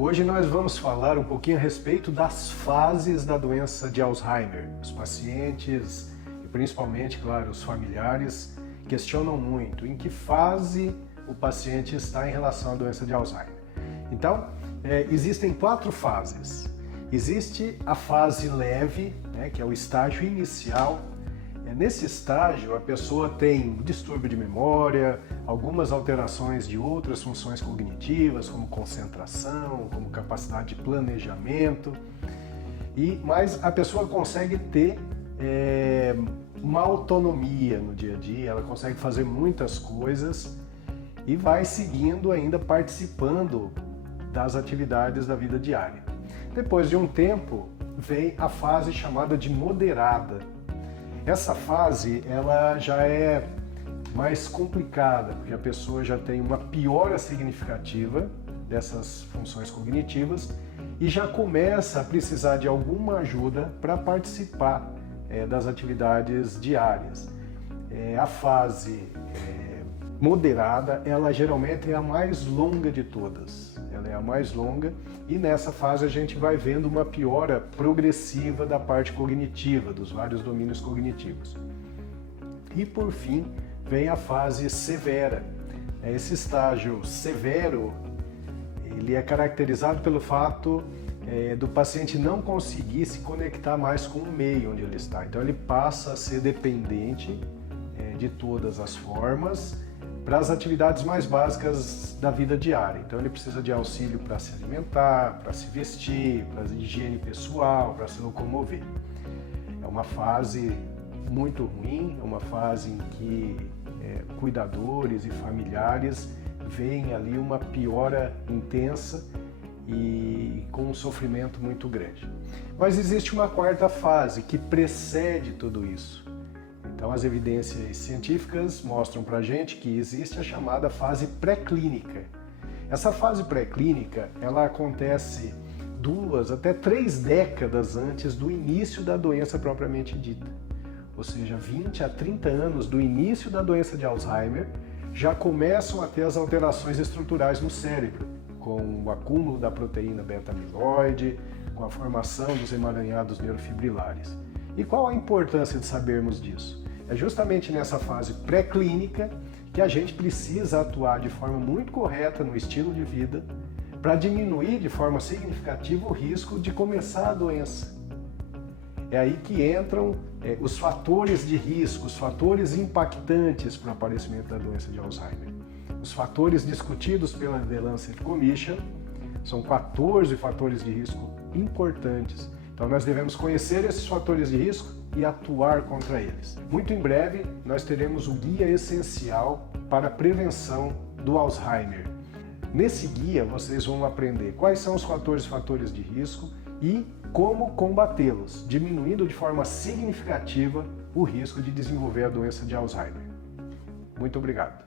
Hoje nós vamos falar um pouquinho a respeito das fases da doença de Alzheimer. Os pacientes e principalmente, claro, os familiares questionam muito em que fase o paciente está em relação à doença de Alzheimer. Então, existem 4 fases. Existe a fase leve, que é o estágio inicial. Nesse estágio, a pessoa tem distúrbio de memória, algumas alterações de outras funções cognitivas, como concentração, como capacidade de planejamento, mas a pessoa consegue ter uma autonomia no dia a dia, ela consegue fazer muitas coisas e vai seguindo ainda participando das atividades da vida diária. Depois de um tempo, vem a fase chamada de moderada. Essa fase ela já é mais complicada, porque a pessoa já tem uma piora significativa dessas funções cognitivas e já começa a precisar de alguma ajuda para participar das atividades diárias. A fase moderada, ela geralmente é a mais longa de todas. Ela é a mais longa e nessa fase a gente vai vendo uma piora progressiva da parte cognitiva, dos vários domínios cognitivos. E por fim, vem a fase severa. Esse estágio severo, ele é caracterizado pelo fato do paciente não conseguir se conectar mais com o meio onde ele está. Então ele passa a ser dependente de todas as formas para as atividades mais básicas da vida diária. Então ele precisa de auxílio para se alimentar, para se vestir, para a higiene pessoal, para se locomover. É uma fase muito ruim, é uma fase em que cuidadores e familiares veem ali uma piora intensa e com um sofrimento muito grande. Mas existe uma quarta fase que precede tudo isso. Então as evidências científicas mostram pra gente que existe a chamada fase pré-clínica. Essa fase pré-clínica, ela acontece 2 até 3 décadas antes do início da doença propriamente dita. Ou seja, 20 a 30 anos do início da doença de Alzheimer, já começam a ter as alterações estruturais no cérebro, com o acúmulo da proteína beta-amiloide, com a formação dos emaranhados neurofibrilares. E qual a importância de sabermos disso? É justamente nessa fase pré-clínica que a gente precisa atuar de forma muito correta no estilo de vida para diminuir de forma significativa o risco de começar a doença. É aí que entram os fatores de risco, os fatores impactantes para o aparecimento da doença de Alzheimer. Os fatores discutidos pela The Lancet Commission são 14 fatores de risco importantes. Então nós devemos conhecer esses fatores de risco e atuar contra eles. Muito em breve nós teremos o guia essencial para a prevenção do Alzheimer. Nesse guia vocês vão aprender quais são os fatores de risco e como combatê-los, diminuindo de forma significativa o risco de desenvolver a doença de Alzheimer. Muito obrigado.